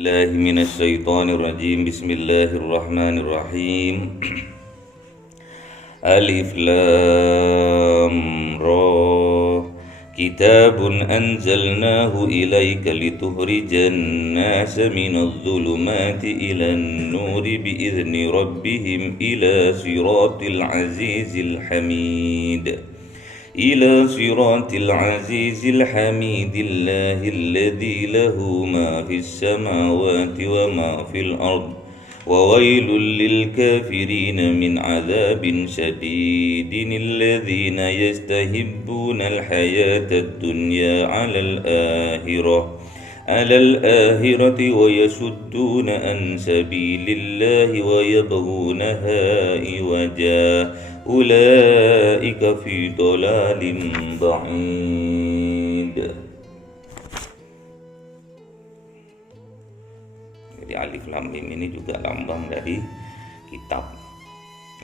billahi minasyaitonir rajim. Bismillahirrahmanirrahim. Alif lam ra. Kitabun anzalnahu ilaika litukhrijan nasa minadh dhulumati ilan nuri biizni rabbihim ila siratil azizil hamid. إلى صراط العزيز الحميد الله الذي له ما في السماوات وما في الأرض وويل للكافرين من عذاب شديد الذين يستحبون الحياة الدنيا على الآخرة ويصدون عن سبيل الله ويبغونها عوجا ulaika fi dhalalim ba'id. Jadi alif lam mim ini juga lambang dari kitab,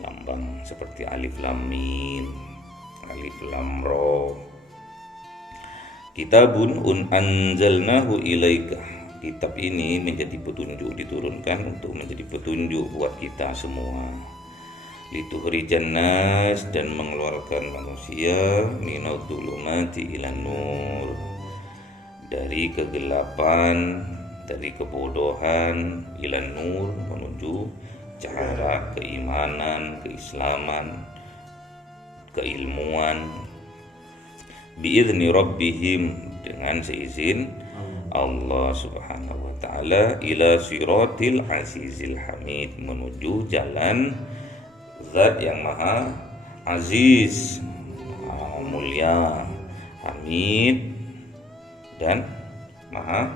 lambang seperti alif lam mim, alif lam ra. Kitabun anzalnahu ilaika. Kitab ini menjadi petunjuk, diturunkan untuk menjadi petunjuk buat kita semua. Litukhrijan nas, dan mengeluarkan manusia minadh dhulumati ilan nur, dari kegelapan, dari kebodohan, ilan nur, menuju cahaya keimanan, keislaman, keilmuan, biizni rabbihim, dengan seizin Allah subhanahu wa ta'ala, ila siratil azizil hamid, menuju jalan Zat yang maha aziz, maha mulia, hamid, dan maha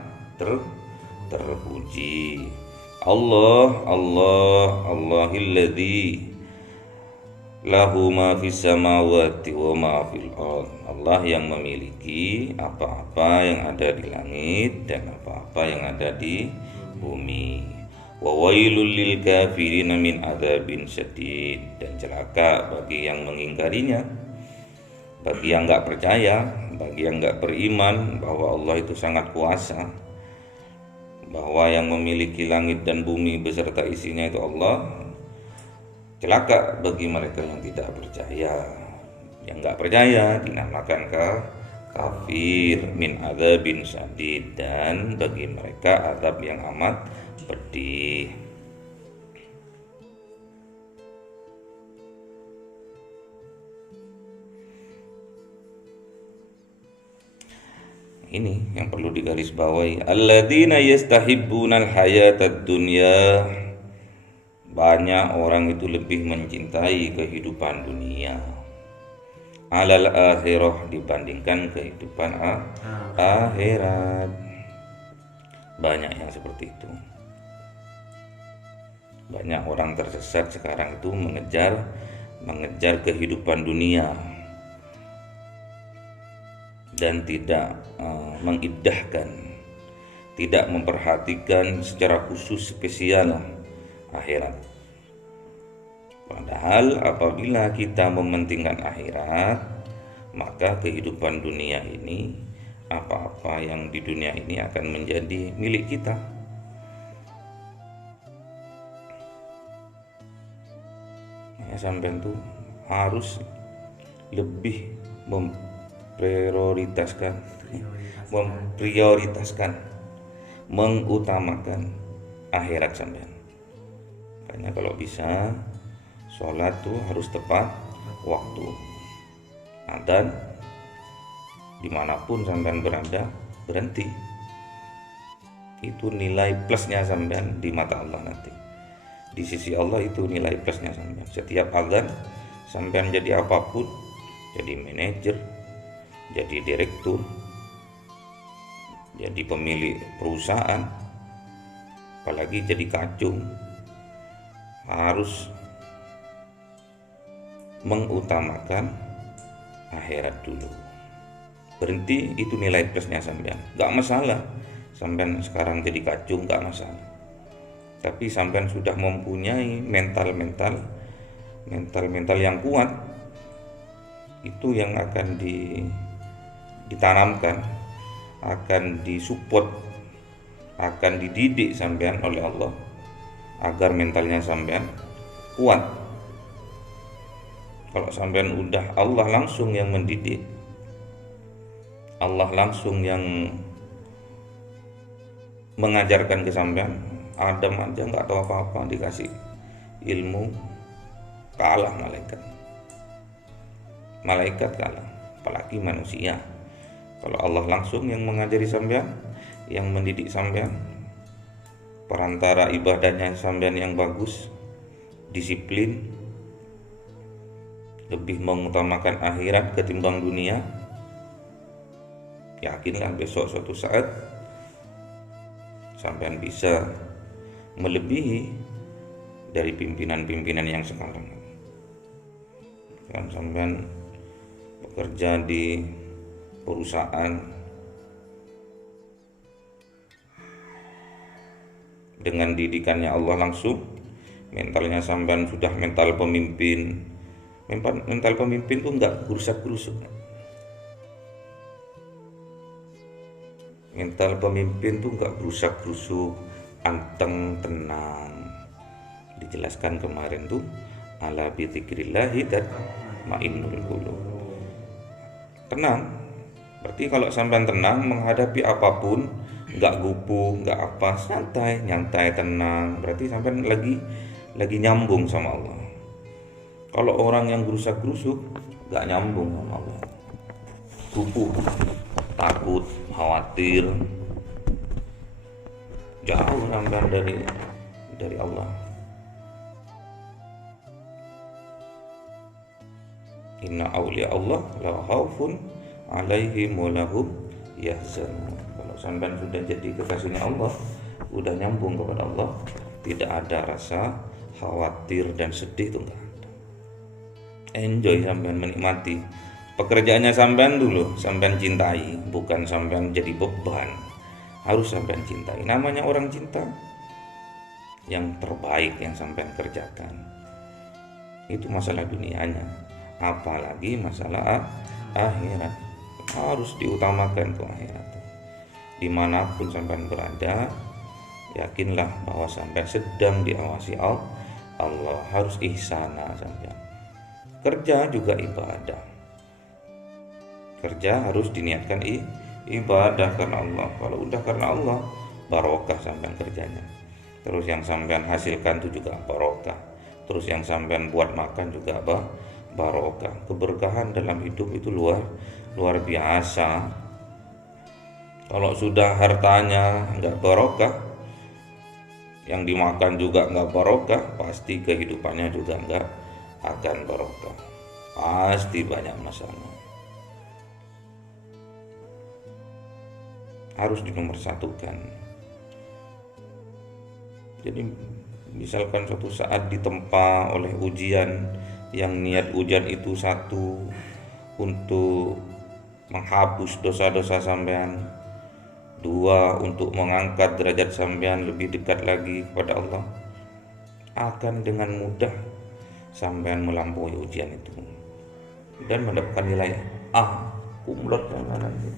terpuji. Allahilladzi lahu ma fis samawati wa ma fil ard. Allah yang memiliki apa-apa yang ada di langit dan apa-apa yang ada di bumi. Wa wailul lil kafirin min adzabin syadid, dan celaka bagi yang mengingkarinya, bagi yang enggak percaya, bagi yang enggak beriman bahwa Allah itu sangat kuasa, bahwa yang memiliki langit dan bumi beserta isinya itu Allah. Celaka bagi mereka yang tidak percaya. Yang enggak percaya dinamakan kafir, min adzabin syadid, dan bagi mereka azab yang amat pedih. Ini yang perlu digarisbawahi. Alladzina yastahibbunal hayatad dunya. Banyak orang itu lebih mencintai kehidupan dunia alal akhirah, dibandingkan kehidupan akhirat. Banyak yang seperti itu. Banyak orang tersesat sekarang itu mengejar kehidupan dunia dan tidak mengindahkan, tidak memperhatikan secara khusus spesial akhirat. Padahal apabila kita mementingkan akhirat, maka kehidupan dunia ini, apa-apa yang di dunia ini akan menjadi milik kita. Ya, sampean tuh harus lebih memprioritaskan, mengutamakan akhirat sampean. Makanya kalau bisa sholat tuh harus tepat waktu. Dan dimanapun sampean berada, berhenti. Itu nilai plusnya sampean di mata Allah nanti. Di sisi Allah itu nilai plusnya sampean. Setiap azan sampean jadi apapun, jadi manajer, jadi direktur, jadi pemilik perusahaan, apalagi jadi kacung, harus mengutamakan akhirat dulu. Berhenti, itu nilai plusnya sampean. Gak masalah sampean sekarang jadi kacung, gak masalah. Tapi sampean sudah mempunyai mental yang kuat, itu yang akan ditanamkan, akan disupport, akan dididik sampean oleh Allah agar mentalnya sampean kuat. Kalau sampean udah, Allah langsung yang mendidik, Allah langsung yang mengajarkan ke sampean. Adam aja nggak tahu apa-apa, dikasih ilmu, kalah malaikat. Malaikat kalah, apalagi manusia. Kalau Allah langsung yang mengajari sampean, yang mendidik sampean, perantara ibadahnya sampean yang bagus, disiplin, lebih mengutamakan akhirat ketimbang dunia, yakinlah besok suatu saat sampean bisa melebihi dari pimpinan-pimpinan yang sekarang. Kan sampean bekerja di perusahaan dengan didikannya Allah langsung, mentalnya sampean sudah mental pemimpin. Mental pemimpin tuh nggak gerusak-gerusuk. Mental pemimpin tuh nggak gerusak-gerusuk, anteng, tenang. Dijelaskan kemarin tuh, ala bi dzikrillahi tatma'innul qulub. Tenang. Berarti kalau sampean tenang menghadapi apapun, nggak gupuh, nggak apa, santai, nyantai, tenang. Berarti sampean lagi nyambung sama Allah. Kalau orang yang gerusak-gerusuk, nggak nyambung sama Allah. Gupuh, takut, khawatir, jauh sampean dari Allah. Inna awliya Allah la khaufun alaihim wa lahum yahzanun. Kalau sampean sudah jadi kekasihnya Allah, udah nyambung kepada Allah, tidak ada rasa khawatir dan sedih, itu enggak ada. Enjoy sampean, menikmati pekerjaannya sampean dulu, sampean cintai, bukan sampean jadi beban. Harus sampean cintai. Namanya orang cinta, yang terbaik yang sampean kerjakan. Itu masalah dunianya, apalagi masalah akhirat. Harus diutamakan tuh akhirat. Dimanapun sampean berada, yakinlah bahwa sampean sedang diawasi Allah. Harus ihsana sampean. Kerja juga ibadah. Kerja harus diniatkan ibadah karena Allah. Kalau udah karena Allah, barokah sampean kerjanya. Terus yang sampean hasilkan itu juga barokah. Terus yang sampean buat makan juga barokah. Keberkahan dalam hidup itu luar biasa. Kalau sudah hartanya nggak barokah, yang dimakan juga nggak barokah, pasti kehidupannya juga nggak akan barokah. Pasti banyak masalah. Harus dinomorsatukan. Jadi misalkan suatu saat ditempa oleh ujian, yang niat ujian itu satu, untuk menghapus dosa-dosa sampean, dua, untuk mengangkat derajat sampean lebih dekat lagi kepada Allah, akan dengan mudah sampean melampaui ujian itu dan mendapatkan nilai kumlot dan lain-lain.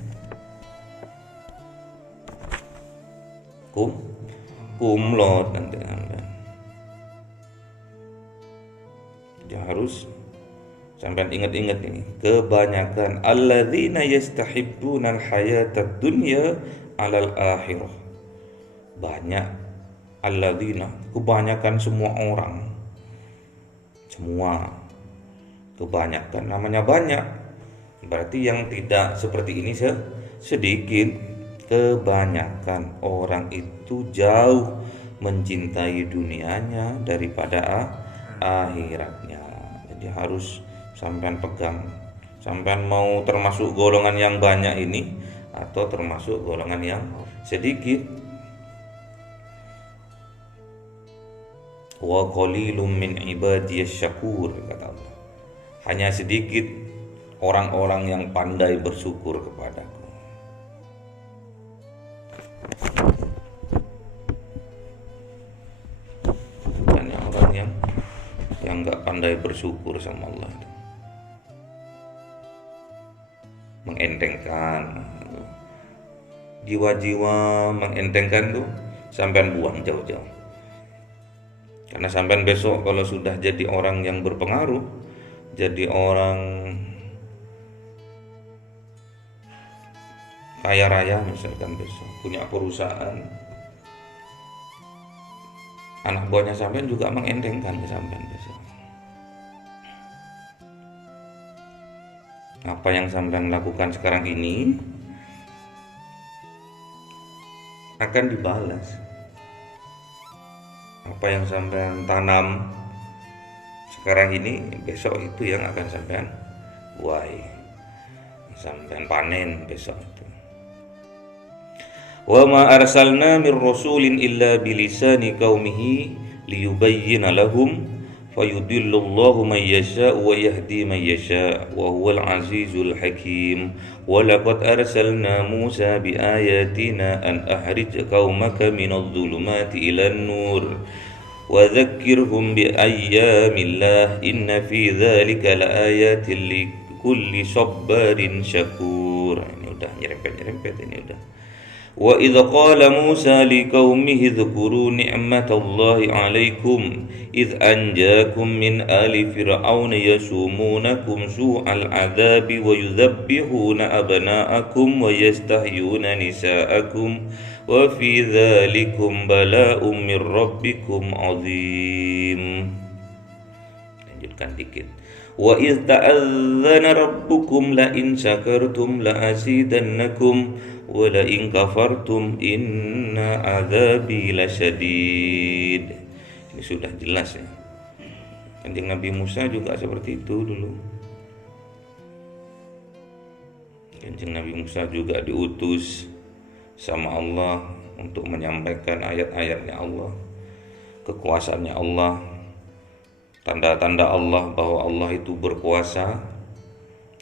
Kumlot nanti sampean. Jadi harus sampean ingat-ingat ini, kebanyakan alladzina yastahibbuna al-hayatad dunya 'alal akhirah. Banyak alladzina, kebanyakan semua orang. Semua, kebanyakan, namanya banyak, berarti yang tidak seperti ini sedikit. Kebanyakan orang itu jauh mencintai dunianya daripada akhiratnya. Jadi harus sampean pegang. Sampean mau termasuk golongan yang banyak ini atau termasuk golongan yang sedikit. Wa qalilum min ibadiyasy syakur, kata Allah. Hanya sedikit orang-orang yang pandai bersyukur kepadaku. Banyak orang yang nggak pandai bersyukur sama Allah, mengendengkan, jiwa-jiwa mengentengkan tuh sampean buang jauh-jauh. Karena sampean besok kalau sudah jadi orang yang berpengaruh, jadi orang kaya raya misalkan, besok punya perusahaan, anak buahnya sampean juga mengentengkan ke sampean besok. Apa yang sampean lakukan sekarang ini akan dibalas. Apa yang sampean tanam sekarang ini besok itu yang akan sampean buai, sampean panen besok itu. Wa ma arsalna mir rasulin illa bilisani qaumihi liyubayyana lahum fayudillullahu man yasha wa yahdi man yasha wa huwal azizul hakim. Wa laqad arsalna Musa biayatina an ahrij qaumaka minadh dhulumati ilan nur wa dhakkirhum bi ayyamillah inna fi dzalika laayatin likulli sabbarin syakur. Ini udah nyerempet ini udah. Wa idza qala Musa liqaumihi dzkuru ni'matallahi 'alaikum idz anjakum min ali fir'auna yasumunakum su'al 'adzabi wa yudzabbihuna abna'akum wa yastahyuna nisa'akum wa fi dzalikum bala'un mir rabbikum 'adzim. Lanjutkan dikit. Wa idz ta'adzana rabbukum la in syakartum la azidannakum wa la in kafartum inna adzabi lasyadid. Ini sudah jelas ya. Kanjeng Nabi Musa juga seperti itu dulu. Kanjeng Nabi Musa juga diutus sama Allah untuk menyampaikan ayat-ayatnya Allah, kekuasaannya Allah, tanda-tanda Allah bahwa Allah itu berkuasa.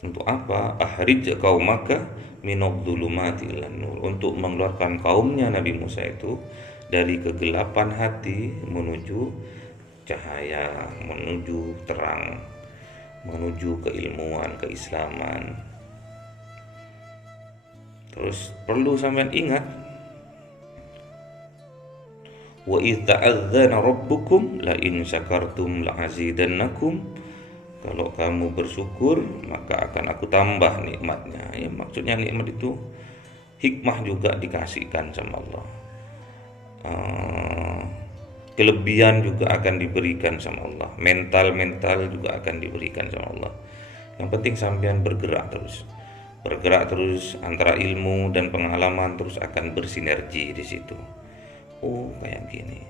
Untuk apa? Ahrij qaumaka minadh-dhulumati ilan nur, untuk mengeluarkan kaumnya Nabi Musa itu dari kegelapan hati menuju cahaya, menuju terang, menuju keilmuan, keislaman. Terus perlu sampean ingat, wa idz ta'adzana rabbukum la in syakartum la azidannakum. Kalau kamu bersyukur maka akan aku tambah nikmatnya. Ya, maksudnya nikmat itu hikmah juga dikasihkan sama Allah. Kelebihan juga akan diberikan sama Allah. Mental juga akan diberikan sama Allah. Yang penting sampean bergerak terus antara ilmu dan pengalaman terus akan bersinergi di situ. Oh kayak gini.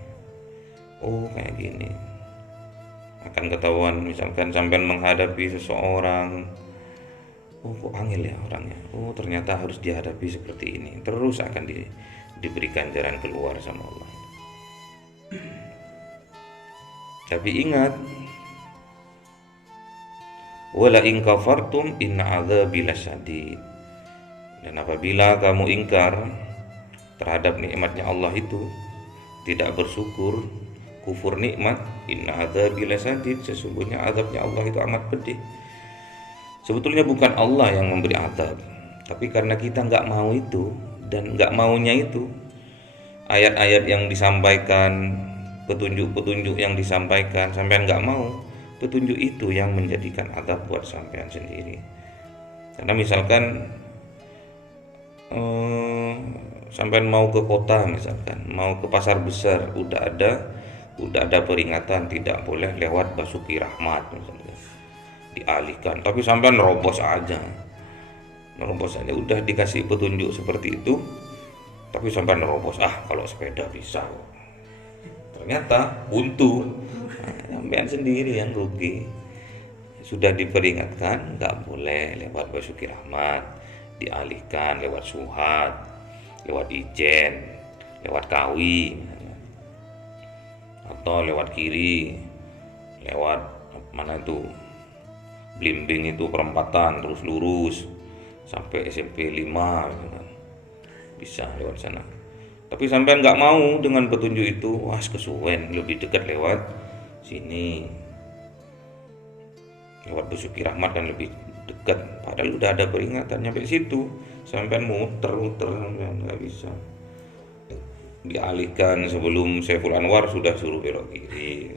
Akan ketahuan misalkan sampean menghadapi seseorang, oh kok angel ya orangnya, oh ternyata harus dihadapi seperti ini. Terus akan diberikan jalan keluar sama Allah. Tapi ingat, wala in kafartum inna adzabi lasyadid. Dan apabila kamu ingkar terhadap nikmatnya Allah itu, tidak bersyukur, kufur nikmat, inna adzabi lasyadid, sesungguhnya azabnya Allah itu amat pedih. Sebetulnya bukan Allah yang memberi azab, tapi karena kita nggak mau itu dan nggak maunya itu, ayat-ayat yang disampaikan, petunjuk-petunjuk yang disampaikan, sampean nggak mau, petunjuk itu yang menjadikan azab buat sampean sendiri. Karena misalkan sampean mau ke kota, misalkan mau ke pasar besar, udah ada peringatan tidak boleh lewat Basuki Rahmat misalnya, dialihkan, tapi sampai nerobos aja, udah dikasih petunjuk seperti itu, tapi sampai nerobos, kalau sepeda bisa, ternyata buntu, sampean sendiri yang rugi. Sudah diperingatkan nggak boleh lewat Basuki Rahmat, dialihkan lewat Suhat, lewat Ijen, lewat Kawi, atau lewat kiri, lewat mana itu Blimbing itu perempatan terus lurus sampai SMP 5 gitu kan. Bisa lewat sana. Tapi sampean nggak mau dengan petunjuk itu, wah kesuwen, lebih dekat lewat sini, lewat Basuki Rahmat kan lebih dekat, padahal udah ada peringatan. Nyampe situ sampean muter nggak bisa. Dialihkan sebelum Saiful Anwar sudah suruh belok kiri.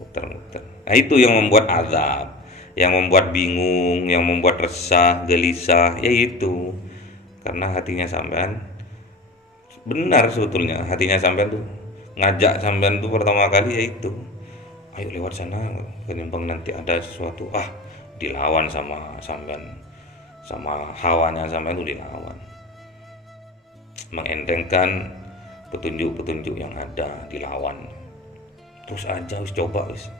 Muter-muter. Nah itu yang membuat azab, yang membuat bingung, yang membuat resah, gelisah, yaitu karena hatinya sampean benar sebetulnya. Hatinya sampean tuh ngajak sampean tuh pertama kali yaitu ayo lewat sana, ketimbang nanti ada sesuatu dilawan sama sampean, sama hawanya sampean tuh dilawan. Mengentengkan petunjuk-petunjuk yang ada dilawan. Terus aja wis coba wis.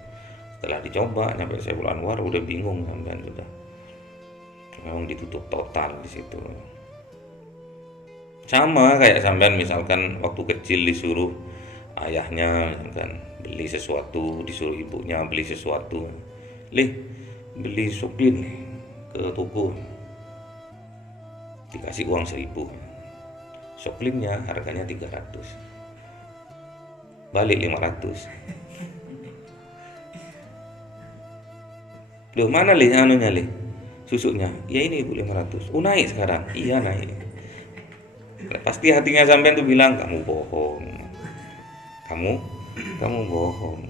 Setelah dicoba nyampe Saiful Anwar udah bingung sampean sudah. Memang ditutup total di situ. Sama kayak sampean misalkan waktu kecil disuruh ayahnya kan beli sesuatu, disuruh ibunya beli sesuatu. Beli suplin ke toko. Dikasih uang 1.000. Soplinnya harganya 300, balik 500. Loh mana anunya susunya? Ya ini ibu 500. Naik sekarang? Iya naik. Pasti hatinya sampean tuh bilang kamu bohong, kamu bohong.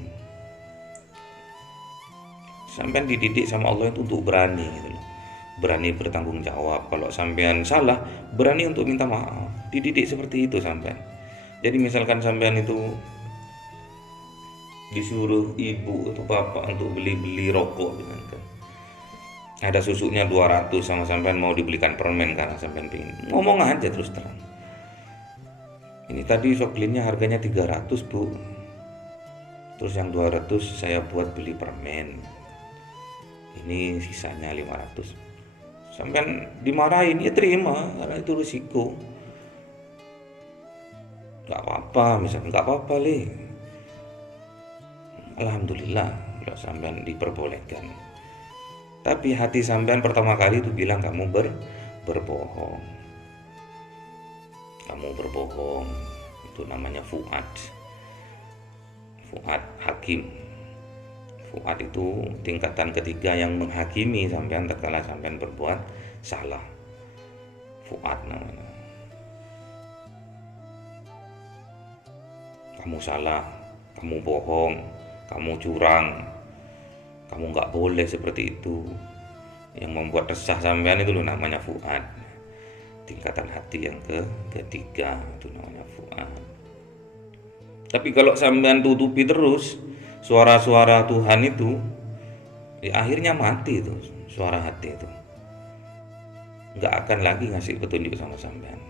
Sampean dididik sama Allah itu untuk berani gitu loh. Berani bertanggung jawab. Kalau sampean salah, berani untuk minta maaf. Dididik seperti itu sampean. Jadi misalkan sampean itu disuruh ibu atau bapak untuk beli rokok misalkan. Ada susunya 200 sama sampean mau dibelikan permen karena sampean pengen. Ngomong aja terus terang. Ini tadi soklinnya harganya 300, Bu. Terus yang 200 saya buat beli permen. Ini sisanya 500. Sampean dimarahin, ya terima karena itu risiko. Gak apa-apa, misalnya gak apa-apa Alhamdulillah kalau sampean diperbolehkan. Tapi hati sampean pertama kali itu bilang kamu berbohong. Kamu berbohong. Itu namanya fuad hakim. Fuad itu tingkatan ketiga yang menghakimi sampean tatkala sampean berbuat salah. Fuad namanya. Kamu salah, kamu bohong, kamu curang, kamu nggak boleh seperti itu. Yang membuat resah sampean itu namanya fuad. Tingkatan hati yang ketiga itu namanya fuad. Tapi kalau sampean tutupi terus suara-suara Tuhan itu, ya akhirnya mati itu suara hati itu. Nggak akan lagi ngasih petunjuk sama sampean.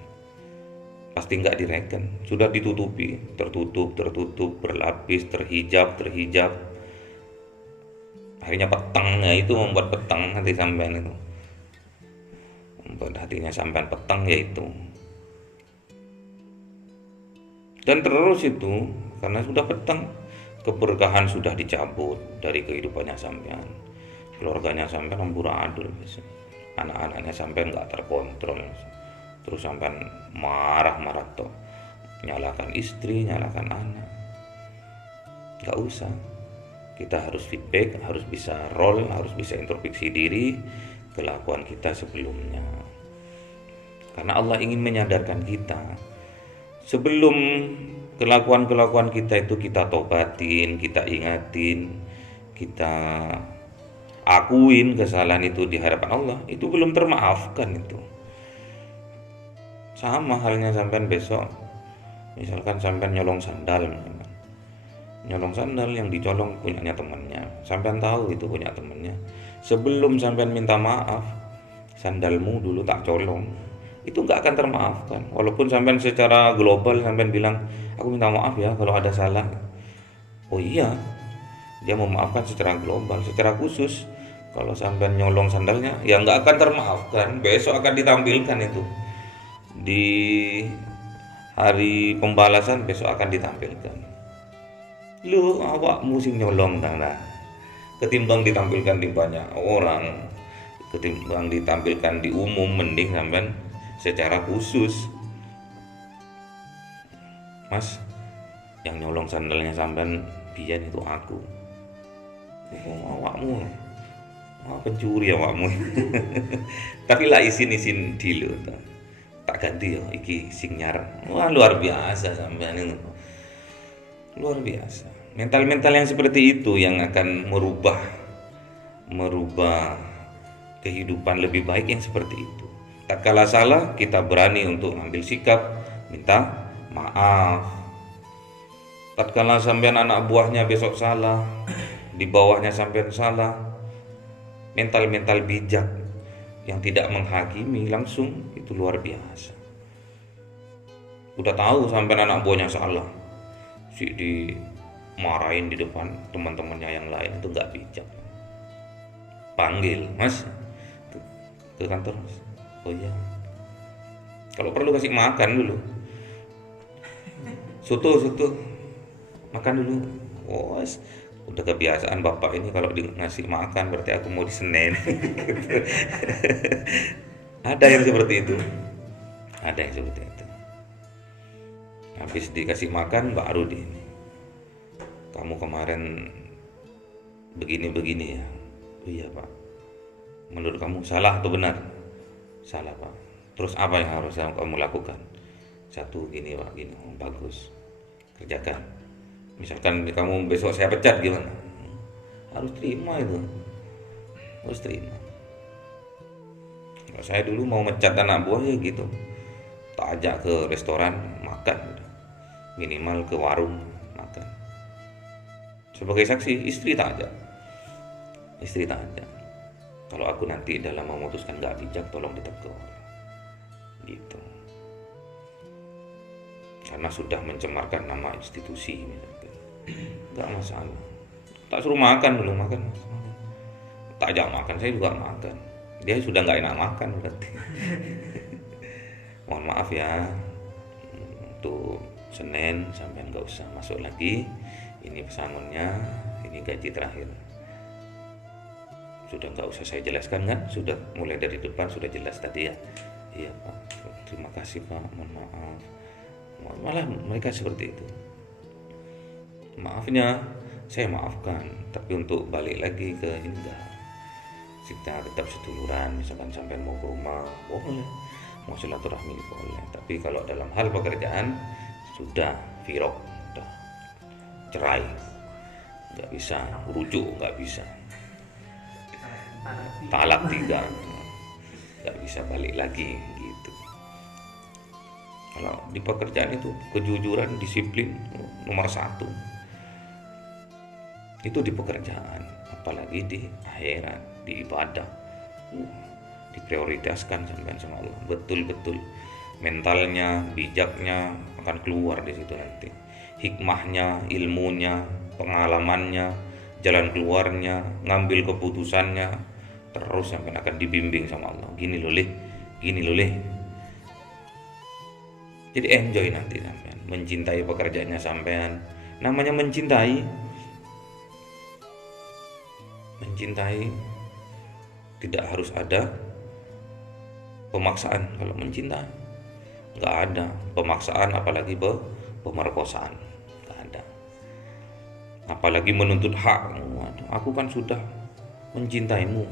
Pasti nggak direken, sudah ditutupi, tertutup, berlapis, terhijab. Akhirnya petangnya itu membuat petang hati sampean itu. Membuat hatinya sampean petang yaitu. Dan terus itu, karena sudah petang, keberkahan sudah dicabut dari kehidupannya sampean. Keluarganya sampean amburadul. Anak-anaknya sampean nggak terkontrol. Terus sampean marah-marah toh, nyalakan istri, nyalakan anak. Gak usah. Kita harus feedback, harus bisa roll, harus bisa introspeksi diri kelakuan kita sebelumnya. Karena Allah ingin menyadarkan kita sebelum kelakuan-kelakuan kita itu kita tobatin, kita ingatin, kita akuin kesalahan itu di hadapan Allah, itu belum termaafkan itu. Sama halnya sampean besok misalkan sampean nyolong sandal yang dicolong punyanya temannya, sampean tahu itu punya temannya, sebelum sampean minta maaf, sandalmu dulu tak colong, itu nggak akan termaafkan. Walaupun sampean secara global sampean bilang aku minta maaf ya kalau ada salah, oh iya dia memaafkan secara global. Secara khusus kalau sampean nyolong sandalnya ya nggak akan termaafkan, besok akan ditampilkan itu di hari pembalasan, besok akan ditampilkan. Lu awakmu sing nyolong nah. Ketimbang ditampilkan di banyak orang, ketimbang ditampilkan di umum, mending sampean secara khusus. Mas, yang nyolong sandalnya sampean biyen itu aku. Awakmu. Pencuri awakmu. Tapi lah isin-isin dulu. tak ganti yo iki sing nyarang. Wah, luar biasa sampean itu. Luar biasa. Mental-mental yang seperti itu yang akan merubah kehidupan lebih baik yang seperti itu. Tak kala salah kita berani untuk ambil sikap minta maaf. Tatkala sampean anak buahnya besok salah, di bawahnya sampean salah, mental-mental bijak yang tidak menghakimi langsung itu luar biasa. Udah tahu sampean anak buahnya salah, si dimarahin di depan teman-temannya yang lain, itu nggak bijak. Panggil, Mas, ke kantor, Mas. Oh iya. Kalau perlu kasih makan dulu. Soto makan dulu. Oh, udah kebiasaan bapak ini kalau ngasih makan berarti aku mau disenen. Ada yang seperti itu. Habis dikasih makan baru ini. Kamu kemarin begini ya. Oh iya Pak. Menurut kamu salah atau benar? Salah Pak. Terus apa yang harus kamu lakukan? Satu gini Pak, gini. Oh, bagus. Kerjakan. Misalkan kamu besok saya pecat gimana? Harus terima itu. Harus terima. Kalau saya dulu mau mecat anak buah ya gitu. Tak ajak ke restoran makan. Minimal ke warung makan. Sebagai saksi istri tak ajak. Kalau aku nanti dalam memutuskan gak bijak tolong ditegur. Gitu. Karena sudah mencemarkan nama institusi. Gak masalah. Tak suruh makan dulu, makan. Tak ajak makan, saya juga makan. Dia sudah gak enak makan berarti. Mohon maaf ya. Untuk Senin sampai gak usah masuk lagi. Ini pesangonnya, ini gaji terakhir. Sudah gak usah saya jelaskan kan? Sudah mulai dari depan sudah jelas tadi ya. Iya Pak, terima kasih Pak, mohon maaf. Malah mereka seperti itu. Maafnya saya maafkan, tapi untuk balik lagi ke ini enggak. Kita tetap seduluran, misalkan sampai mau ke rumah boleh, mau silaturahmi boleh. Tapi kalau dalam hal pekerjaan sudah firok, sudah cerai, nggak bisa rujuk, nggak bisa talak 3, nggak bisa balik lagi gitu. Kalau di pekerjaan itu kejujuran, disiplin nomor 1. Itu di pekerjaan, apalagi di akhirat, di ibadah, diprioritaskan sampai sama Allah. Betul-betul mentalnya, bijaknya akan keluar di situ nanti. Hikmahnya, ilmunya, pengalamannya, jalan keluarnya, ngambil keputusannya, terus sampai akan dibimbing sama Allah. Gini loh leh. Jadi enjoy nanti sampean, mencintai pekerjaannya sampean. Namanya mencintai tidak harus ada pemaksaan. Kalau mencintai nggak ada pemaksaan, apalagi pemerkosaan, nggak ada. Apalagi menuntut hak. Waduh, aku kan sudah mencintaimu,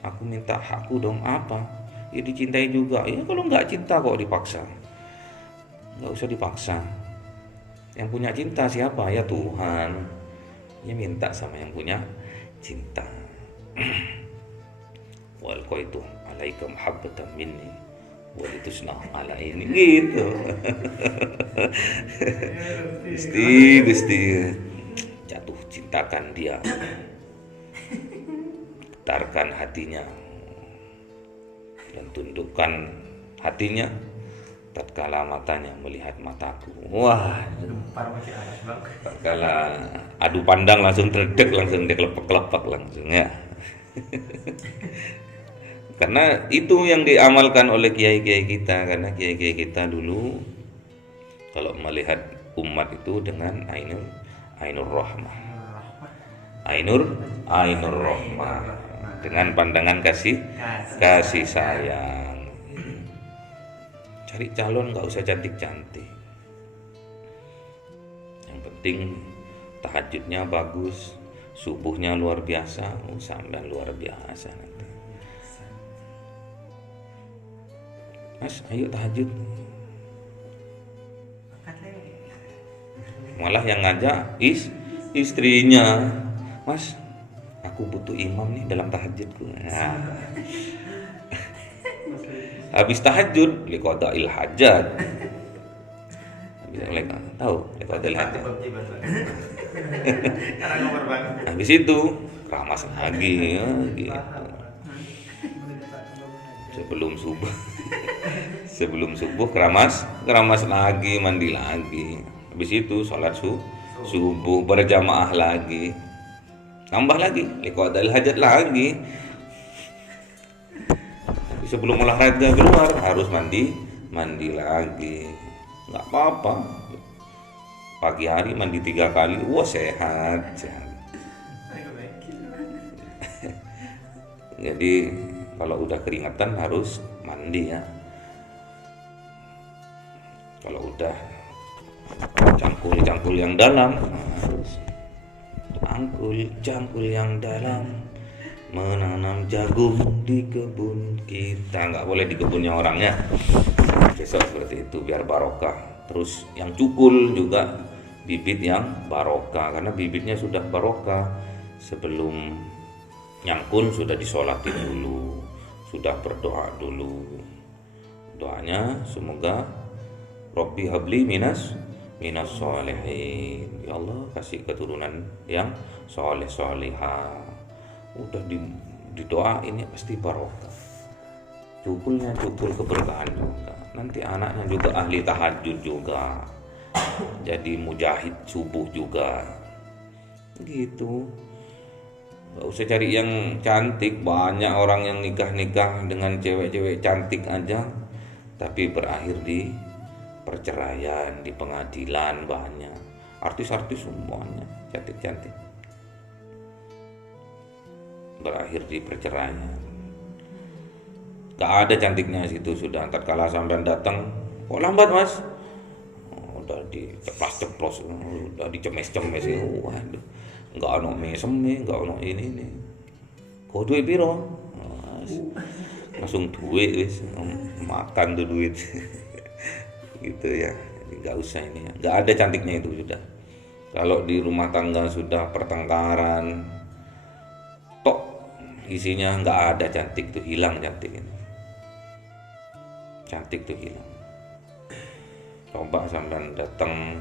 aku minta hakku dong. Apa ya, dicintai juga ya. Kalau nggak cinta kok dipaksa, nggak usah dipaksa. Yang punya cinta siapa? Ya Tuhan. Ya minta sama yang punya cinta. Wal qaitu alaika mahabbatan minni wa litusna ala ini gitu. Gusti jatuh cintakan dia, getarkan hatinya dan tundukkan hatinya tatkala matanya melihat mataku. Wah, tatkala adu pandang langsung terdek, langsung dia kelepek langsung ya. Karena itu yang diamalkan oleh kiai-kiai kita. Karena kiai-kiai kita dulu kalau melihat umat itu dengan ainur rahmah, ainur rahmah, dengan pandangan kasih sayang. Cari calon nggak usah cantik-cantik, yang penting tahajudnya bagus, subuhnya luar biasa, sampai luar biasa nanti. Mas ayo tahajud. Malah yang ngajak istrinya, Mas aku butuh imam nih dalam tahajudku. Nah. Habis tahajud liqadail hajat. Tahu liqadail hajat. Habis itu keramas lagi gitu. Sebelum subuh keramas lagi, mandi lagi. Habis itu sholat subuh berjamaah lagi. Tambah lagi liqadail hajat lagi. Tapi sebelum olahraga keluar harus mandi lagi. Nggak apa-apa. Pagi hari mandi 3 kali, wah sehat. Jadi kalau udah keringatan harus mandi ya. Kalau udah cangkul yang dalam harus cangkul yang dalam, menanam jagung di kebun kita. Nggak boleh di kebunnya orangnya. Besok seperti itu biar barokah. Terus yang cukul juga bibit yang barokah, karena bibitnya sudah barokah. Sebelum nyangkul sudah disolatin dulu, sudah berdoa dulu. Doanya semoga Robbi habli minas sholihin. Ya Allah kasih keturunan yang soleh solehah. Udah didoain ya pasti barokah. Cukulnya cukul keberkahan juga. Nanti anaknya juga ahli tahajud juga. Jadi mujahid subuh juga. Gitu. Gak usah cari yang cantik. Banyak orang yang nikah dengan cewek-cewek cantik aja, tapi berakhir di perceraian, di pengadilan. Banyak artis-artis semuanya cantik-cantik berakhir di perceraian. Gak ada cantiknya situ. Sudah tatkala sampean datang, kok lambat mas? Udah diceplos, udah dicemes-cemes. Waduh, nggak ono mesem, nggak ono ini nih. Kau duit piro? Langsung duit wis, makan tuh duit. Gitu ya. Jadi nggak usah ini ya. Nggak ada cantiknya itu sudah. Kalau di rumah tangga sudah pertengkaran, tok isinya nggak ada cantik tuh, hilang cantik ini. Cantik tuh hilang. Coba sampean datang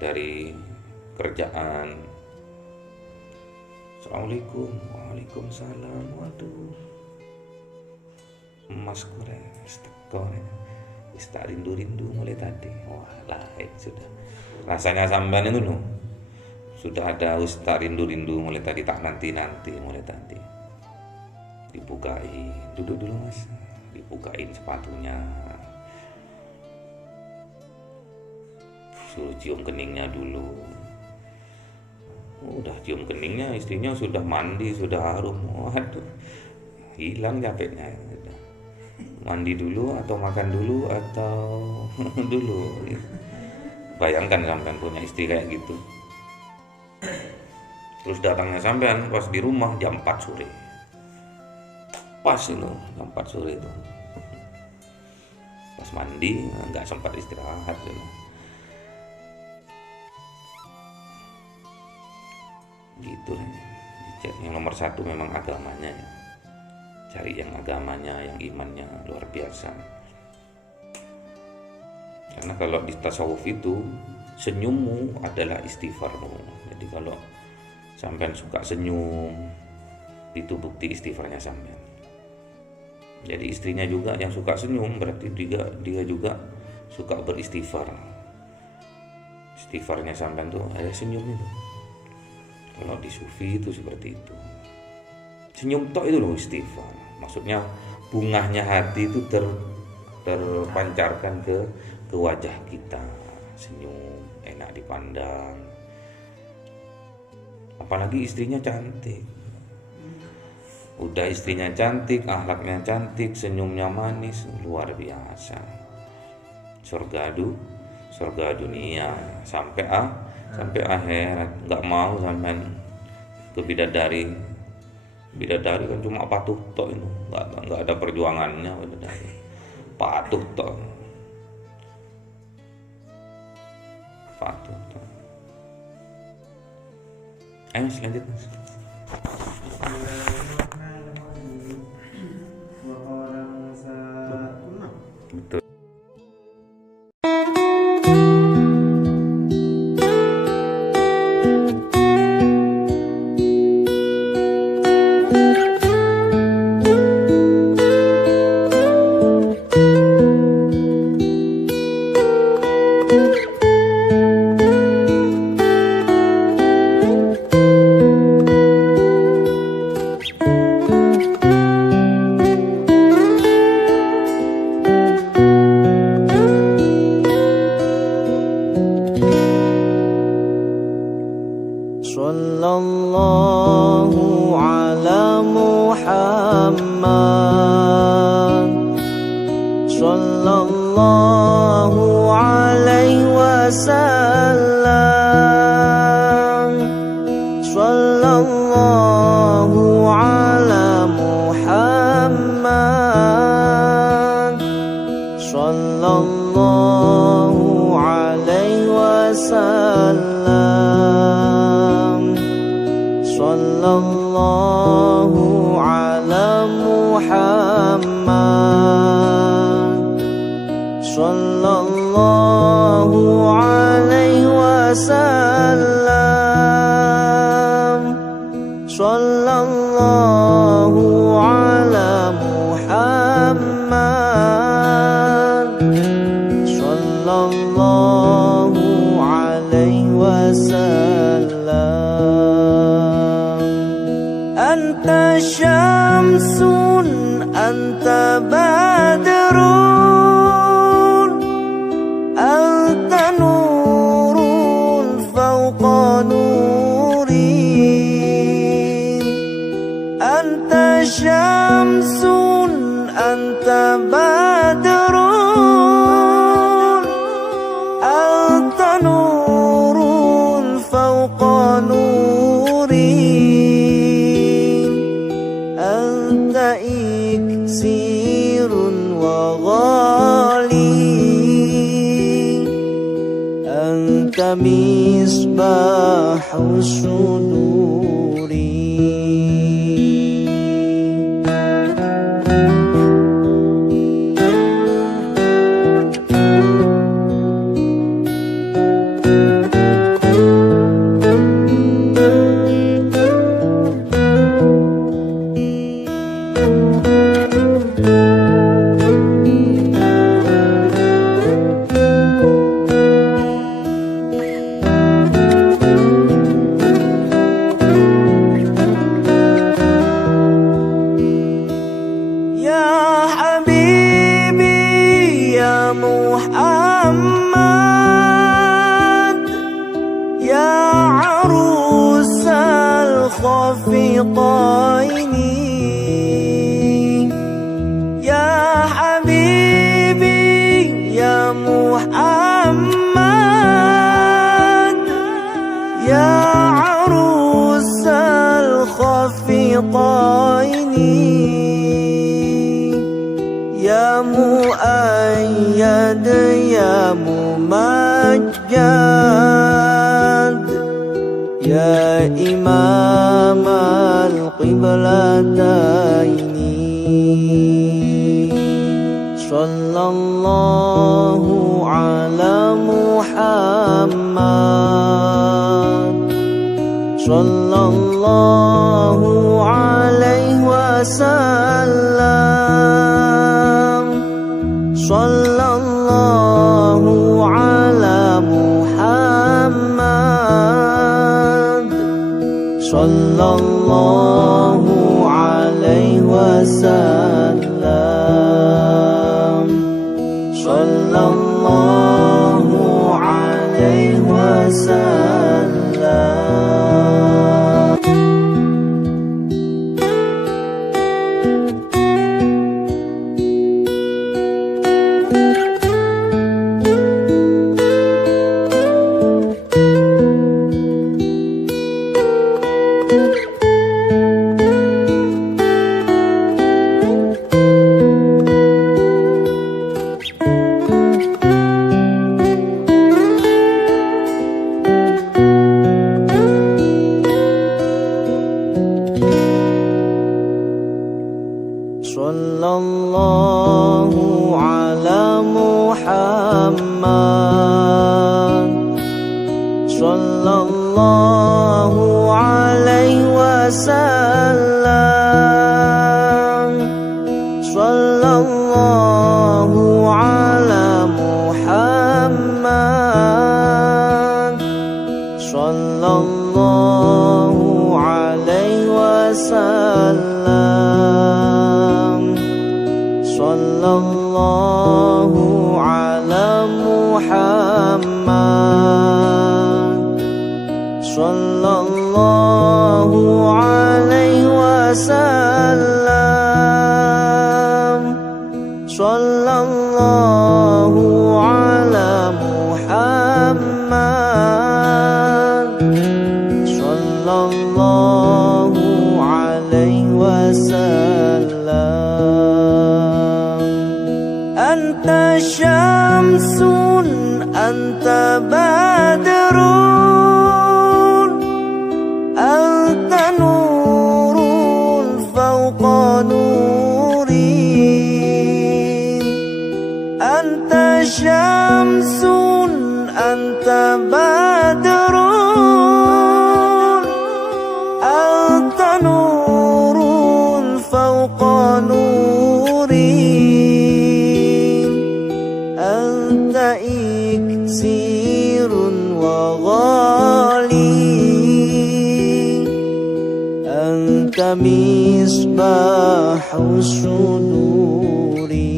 dari kerjaan, Assalamualaikum, waalaikumsalam, waduh, emas goreng, teko, tak rindu mulai tadi, wah lain sudah, rasanya sampean itu loh, sudah ada tak rindu mulai tadi, tak nanti mulai tadi, dibukain, duduk dulu mas, dibukain sepatunya. Suruh cium keningnya dulu. Udah cium keningnya, istrinya sudah mandi, sudah harum. Waduh, hilang capeknya. Mandi dulu atau makan dulu atau dulu. Bayangkan sampean punya istri kayak gitu. Terus datangnya sampean pas di rumah jam 4 sore. Pas itu jam 4 sore itu. Pas mandi nggak sempat istirahat gitu. Gitu lah. Yang nomor 1 memang agamanya ya. Cari yang agamanya, yang imannya luar biasa. Karena kalau di tasawuf itu senyummu adalah istighfarmu. Jadi kalau sampean suka senyum, itu bukti istighfarnya sampean. Jadi istrinya juga yang suka senyum, berarti dia juga suka beristighfar. Istighfarnya sampean tuh ada senyum itu. Kalau di sufi itu seperti itu. Senyum tok itu loh istighfar. Maksudnya bungahnya hati itu terpancarkan ke wajah kita. Senyum, enak dipandang. Apalagi istrinya cantik. Udah istrinya cantik, akhlaknya cantik, senyumnya manis, luar biasa. Surga dunia sampai akhirat. Nggak mau sampai ke bidadari kan cuma patuh tok itu, nggak ada perjuangannya bidadari. Patuh toh. Patuh toh. Ayo Mas, lanjut Mas. Betul. Sallallahu ala Muhammad, sallallahu alaihi wasallam, sallallahu ala Muhammad, sallallahu alaihi wasallam, sallallahu ala Muhammad, sallallahu alaihi wasallam, sallallahu ala Muhammad, sallallahu alaihi wasallam. Anta syamsun, anta badrun, anta nurun fawqa nurin. Anta syamsun, anta badrun, anta nurun fawqa nurin. Anta iksirun wa ghali, anta misbahu suduri. Ya Habibi, ya Muhammad, ya arusal khafiqaini. Ya Habibi, ya Muhammad, ya arusal khafiqaini. Ya mu'ayyad, ya mumajjad, ya imam al-qiblataini. Sallallahu ala Muhammad, sallallahu alaihi wasallam, sallallahu ala Muhammad, sallallahu alaihi wasallam, sallallahu alaihi wasallam. Muhammad sallallahu alaihi wasallam. Sallallahu ala Muhammad sallallahu alaihi wasallam. Sallallahu ala Muhammad sallallahu alaihi wasallam. Sallallahu ala Muhammad sallallahu alaihi wasallam. Anta syamsun anta badrun anta nurun fawqa nuri. Anta syamsun anta badrun anta nurun fawqa nuri. Anta iksirun wa ghali. Anta misbahu suduri.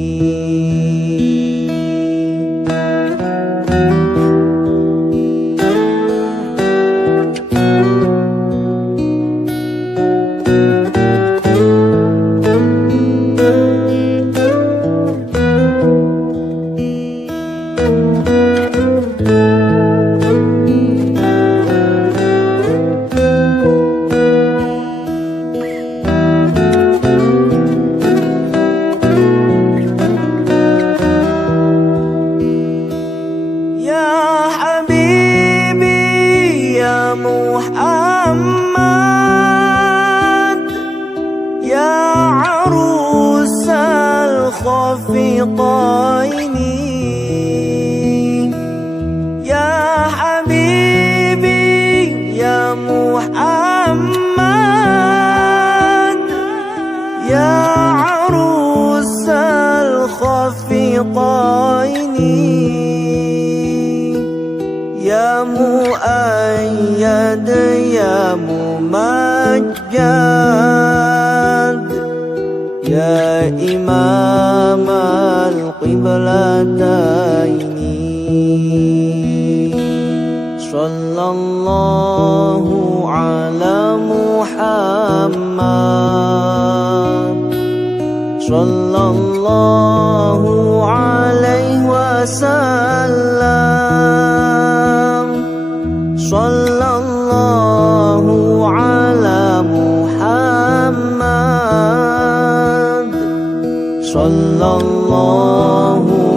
Muhammad ya arusal khafiqaini. Ya habibi ya Muhammad ya arusal khafiqaini. Ya muayyad ya mumajjad ya imam al-qiblataini. Sallallahu ala Muhammad sallallahu alaihi wasallam. Sallallahu ala Muhammad sallallahu